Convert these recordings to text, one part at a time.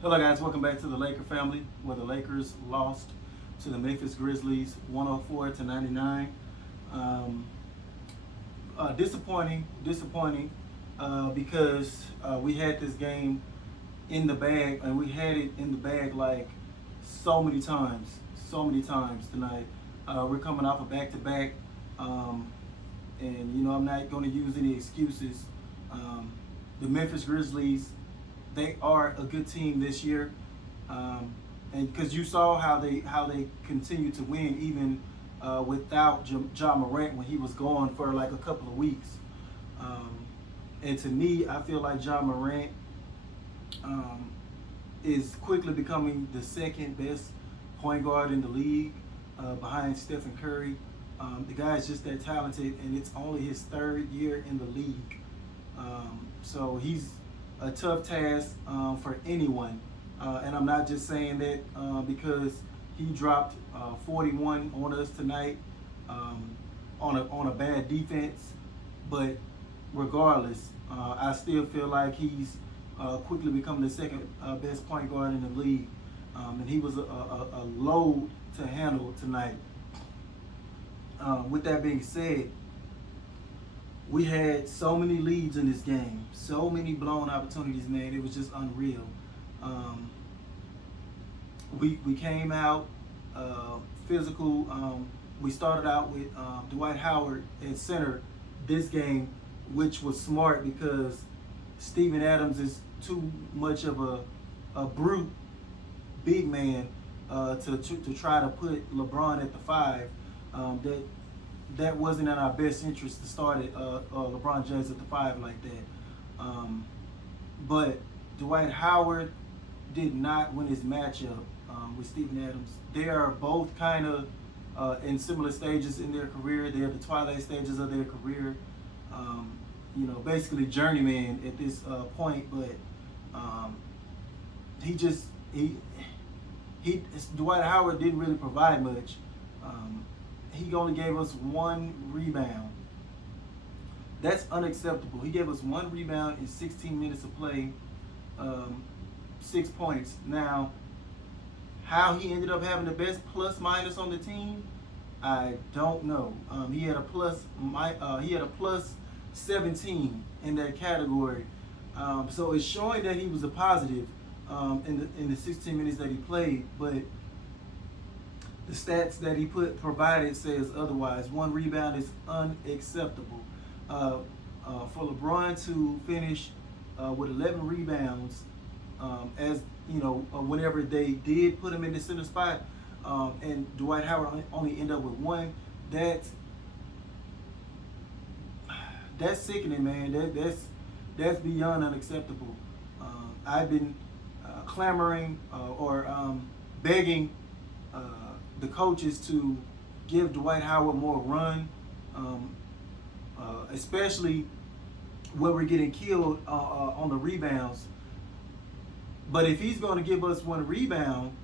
Hello guys, welcome back to the Laker family, where the Lakers lost to the Memphis Grizzlies 104-99. Um, disappointing, because we had this game in the bag, and we had it in the bag like so many times tonight. We're coming off a back-to-back, um, and I'm not going to use any excuses. Um, the Memphis Grizzlies, they are a good team this year, and because you saw how they continue to win even without John Morant when he was gone for like a couple of weeks. Um, and to me, I feel like John Morant um, is quickly becoming the second best point guard in the league, behind Stephen Curry. The guy is just that talented, and it's only his third year in the league. So he's a tough task for anyone. And I'm not just saying that because he dropped 41 on us tonight, on a bad defense. But regardless, I still feel like he's quickly becoming the second best point guard in the league. And he was a load to handle tonight. With that being said, we had so many leads in this game, so many blown opportunities, man. It was just unreal. Um, we came out physical. We started out with Dwight Howard at center this game, which was smart because Steven Adams is too much of a brute big man to try to put LeBron at the five. That wasn't in our best interest to start it, LeBron James at the five like that. But Dwight Howard did not win his matchup with Steven Adams. They are both kind of in similar stages in their career. They're the twilight stages of their career. Basically journeyman at this point. But he just he Dwight Howard didn't really provide much. He only gave us one rebound. That's unacceptable. He gave us one rebound in 16 minutes of play, 6 points. Now, how he ended up having the best plus minus on the team, I don't know. He had a plus 17 in that category. So it's showing that he was a positive in the 16 minutes that he played, but the stats that he provided says otherwise. One rebound is unacceptable. For LeBron to finish with 11 rebounds, as whenever they did put him in the center spot, and Dwight Howard only ended up with one, that's sickening, man. That's beyond unacceptable. I've been clamoring or begging the coaches to give Dwight Howard more run, especially when we're getting killed on the rebounds. But if he's going to give us one rebound,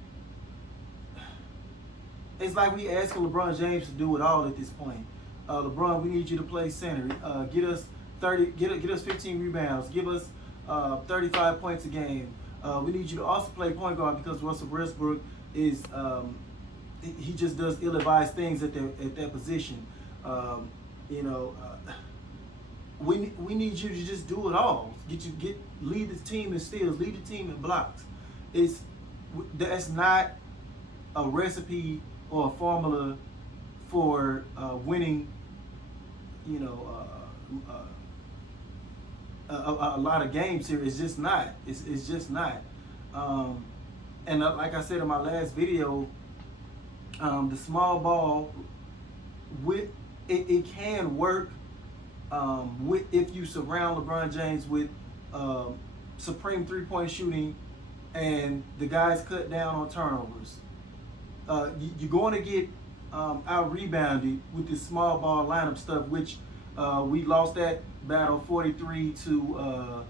it's like we asking LeBron James to do it all at this point. LeBron, we need you to play center. Get us 30. Get us 15 rebounds. Give us 35 points a game. We need you to also play point guard because Russell Westbrook is. He just does ill-advised things at that position. We need you to just do it all. Lead the team in steals, lead the team in blocks. That's not a recipe or a formula for winning. A lot of games here. It's just not. It's just not. And like I said in my last video. The small ball, it can work if you surround LeBron James with supreme three-point shooting and the guys cut down on turnovers. You're going to get out-rebounded with this small ball lineup stuff, which we lost that battle 43 to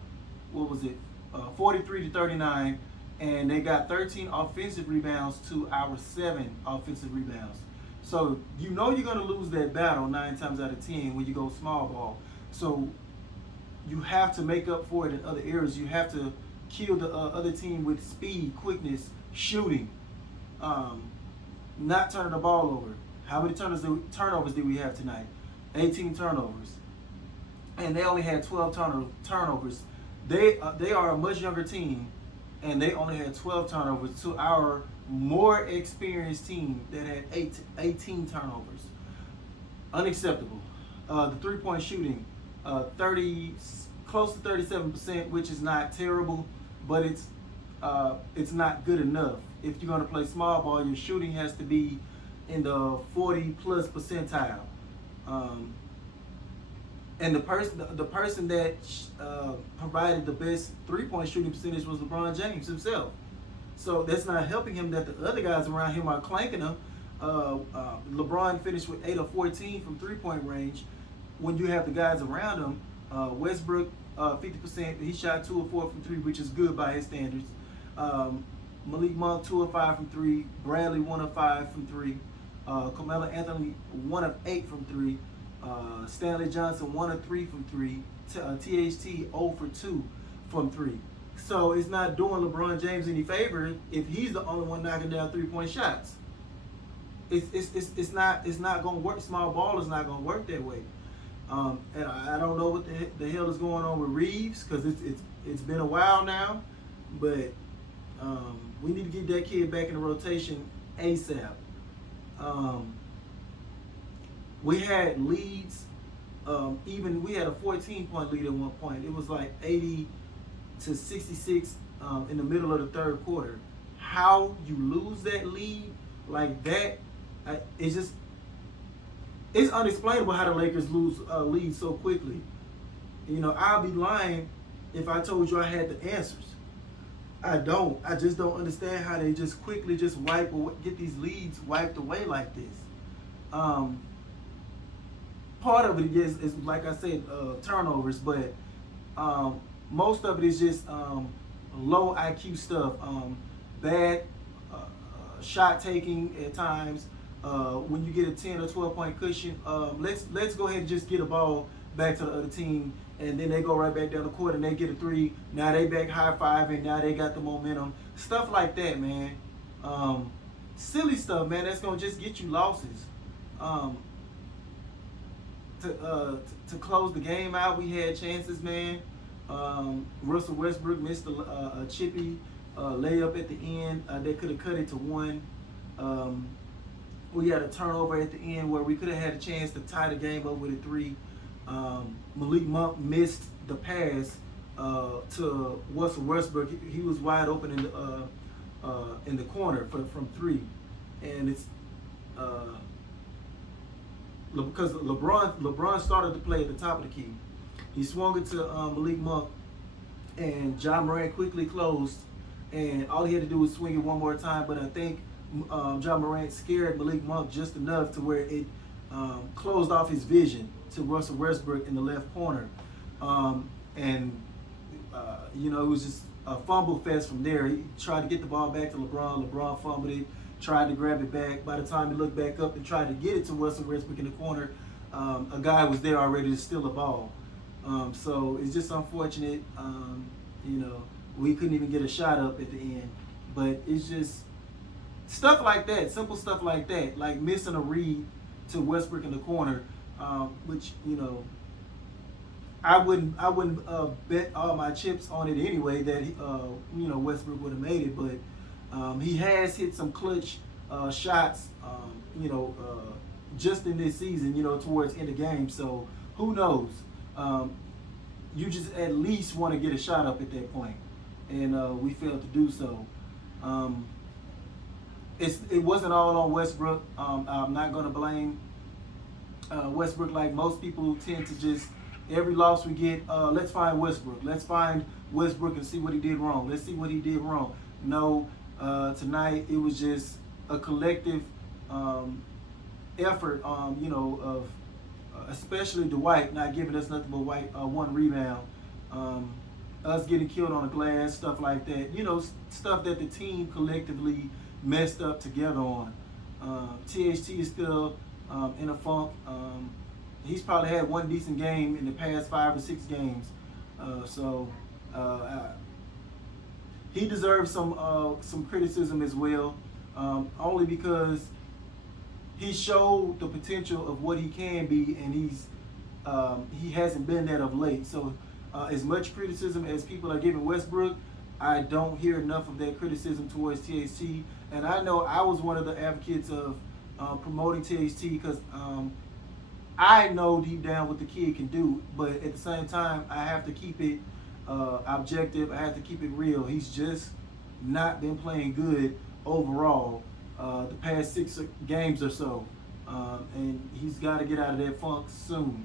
43-39. And they got 13 offensive rebounds to our 7 offensive rebounds. So you're going to lose that battle 9 times out of 10 when you go small ball. So you have to make up for it in other areas. You have to kill the other team with speed, quickness, shooting, not turning the ball over. How many turnovers did we have tonight? 18 turnovers. And they only had 12 turnovers. They are a much younger team, and they only had 12 turnovers to our more experienced team that had 18 turnovers. Unacceptable. The three-point shooting, 30, close to 37%, which is not terrible, but it's not good enough. If you're going to play small ball, your shooting has to be in the 40+ percentile. And the person that provided the best three-point shooting percentage was LeBron James himself. So that's not helping him that the other guys around him are clanking him. LeBron finished with 8 of 14 from three-point range. When you have the guys around him, Westbrook 50%, he shot 2 of 4 from 3, which is good by his standards. Malik Monk 2 of 5 from 3. Bradley 1 of 5 from 3. Carmelo Anthony 1 of 8 from 3. Stanley Johnson 1 of 3 from 3. THT 0 for 2 from 3. So it's not doing LeBron James any favor if he's the only one knocking down three-point shots. It's not going to work. Small ball is not going to work that way. And I don't know what the hell is going on with Reeves, because it's been a while now, but we need to get that kid back in the rotation ASAP. We had leads. Even we had a 14-point lead at one point. It was like 80 to 66 in the middle of the third quarter. How you lose that lead like that? It's unexplainable how the Lakers lose lead so quickly. You know, I'll be lying if I told you I had the answers. I don't. I just don't understand how they just quickly just get these leads wiped away like this. Part of it is like I said, turnovers, but most of it is just low IQ stuff, bad shot taking at times. When you get a 10 or 12-point cushion, let's go ahead and just get a ball back to the other team, and then they go right back down the court and they get a three. Now they back high-fiving, now they got the momentum. Stuff like that, man. Silly stuff, man. That's gonna just get you losses. To close the game out, we had chances, man. Russell Westbrook missed a chippy layup at the end. They could have cut it to 1. We had a turnover at the end where we could have had a chance to tie the game up with a 3. Malik Monk missed the pass to Russell Westbrook. He was wide open in the corner from 3, and it's because LeBron started to play at the top of the key. He swung it to Malik Monk, and John Morant quickly closed, and all he had to do was swing it one more time. But I think John Morant scared Malik Monk just enough to where it closed off his vision to Russell Westbrook in the left corner. You know, it was just a fumble fest from there. He tried to get the ball back to LeBron. LeBron fumbled it, tried to grab it back. By the time he looked back up and tried to get it to Russell Westbrook in the corner, a guy was there already to steal the ball. So it's just unfortunate. You know, we couldn't even get a shot up at the end. But it's just stuff like that, simple stuff like that, like missing a read to Westbrook in the corner, which, you know, I wouldn't bet all my chips on it anyway that you know, Westbrook would have made it, but he has hit some clutch shots, you know, just in this season, you know, towards end of game. So who knows? You just at least want to get a shot up at that point, and we failed to do so. It wasn't all on Westbrook. I'm not going to blame Westbrook like most people tend to just, every loss we get, let's find Westbrook. Let's find Westbrook and see what he did wrong. Let's see what he did wrong. No, tonight it was just a collective effort, you know, of especially Dwight not giving us nothing but one rebound. Us getting killed on the glass, stuff like that. You know, stuff that the team collectively messed up together on. THT is still in a funk. He's probably had one decent game in the past 5 or 6 games. he deserves some criticism as well, only because he showed the potential of what he can be, and he hasn't been that of late. So as much criticism as people are giving Westbrook, I don't hear enough of that criticism towards THT. And I know I was one of the advocates of promoting THT because I know deep down what the kid can do, but at the same time, I have to keep it objective. I have to keep it real. He's just not been playing good overall the past 6 games or so, and he's got to get out of that funk soon.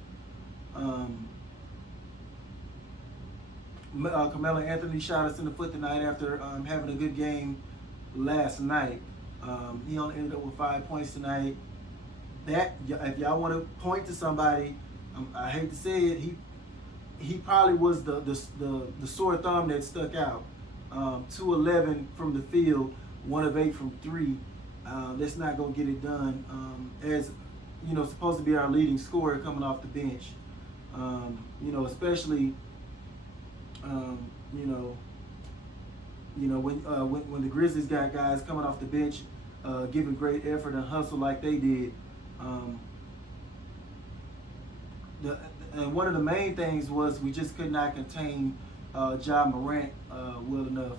Carmelo Anthony shot us in the foot tonight after having a good game last night. He only ended up with 5 points tonight. That, if y'all want to point to somebody, I hate to say it, he probably was the sore thumb that stuck out. 2-11 from the field, 1 of 8 from 3. That's not gonna get it done. As you know, supposed to be our leading scorer coming off the bench. You know, especially when the Grizzlies got guys coming off the bench, giving great effort and hustle like they did. And one of the main things was we just could not contain Morant well enough.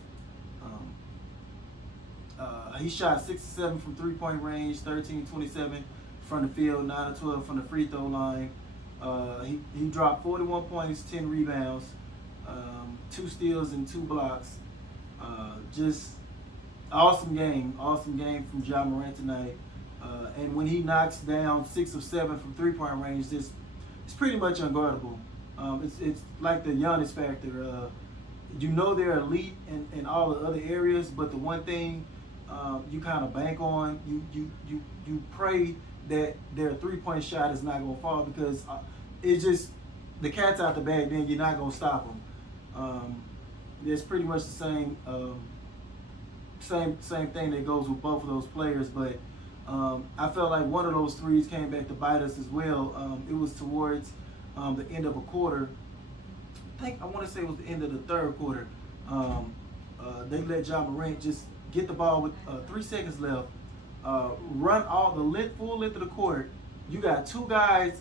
He shot 6-7 from 3-point range, 13-27 from the field, 9-12 from the free throw line. He dropped 41 points, 10 rebounds, 2 steals and 2 blocks. Just awesome game from Morant tonight. And when he knocks down 6 of 7 from 3-point range, it's pretty much unguardable. It's like the Giannis factor. You know they're elite in all the other areas, but the one thing you kind of bank on, you pray that their 3-point shot is not going to fall, because it's just the cat's out the bag. Then you're not going to stop them. It's pretty much the same thing that goes with both of those players, but I felt like one of those threes came back to bite us as well. It was towards the end of a quarter. I want to say it was the end of the third quarter. They let Morant just get the ball with 3 seconds left, run all the full length of the court. You got 2 guys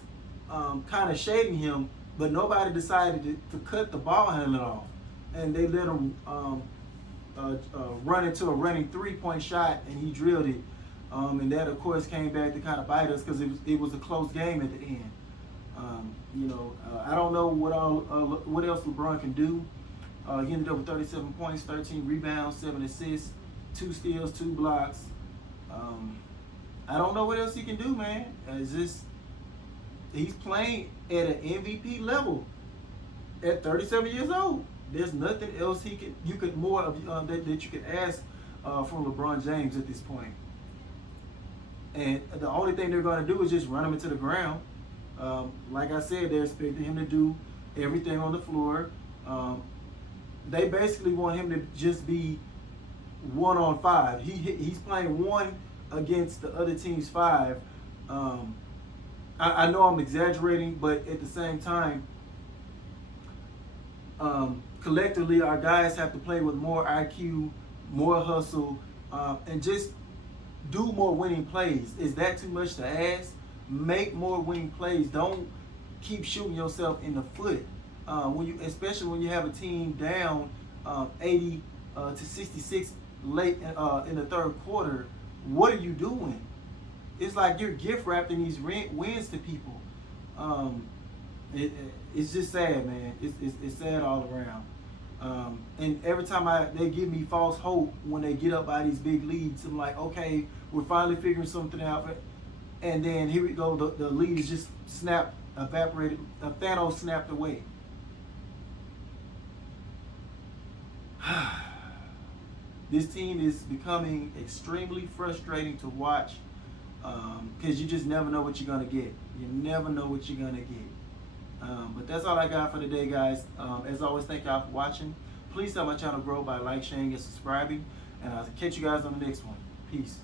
kind of shading him, but nobody decided to cut the ball handler off, and they let him run into a running 3-point shot, and he drilled it. And that, of course, came back to kind of bite us because it was a close game at the end. I don't know what else LeBron can do. He ended up with 37 points, 13 rebounds, 7 assists, 2 steals, 2 blocks. I don't know what else he can do, man. He's playing at an MVP level at 37 years old. There's nothing else that you could ask from LeBron James at this point. And the only thing they're going to do is just run him into the ground. Like I said, they're expecting him to do everything on the floor. They basically want him to just be 1-on-5. He's playing 1 against the other team's 5. I know I'm exaggerating, but at the same time, collectively, our guys have to play with more IQ, more hustle, and just do more winning plays. Is that too much to ask? Make more winning plays. Don't keep shooting yourself in the foot. Especially when you have a team down 80 to 66 late in the third quarter. What are you doing? It's like you're gift wrapping these wins to people. It's just sad, man. It's sad all around. And every time they give me false hope when they get up by these big leads, I'm like, okay, we're finally figuring something out. And then here we go, the lead is just evaporated. Thanos snapped away. This team is becoming extremely frustrating to watch because you just never know what you're going to get. You never know what you're going to get. But that's all I got for today, guys. As always, thank y'all for watching. Please help my channel grow by sharing, and subscribing. And I'll catch you guys on the next one. Peace.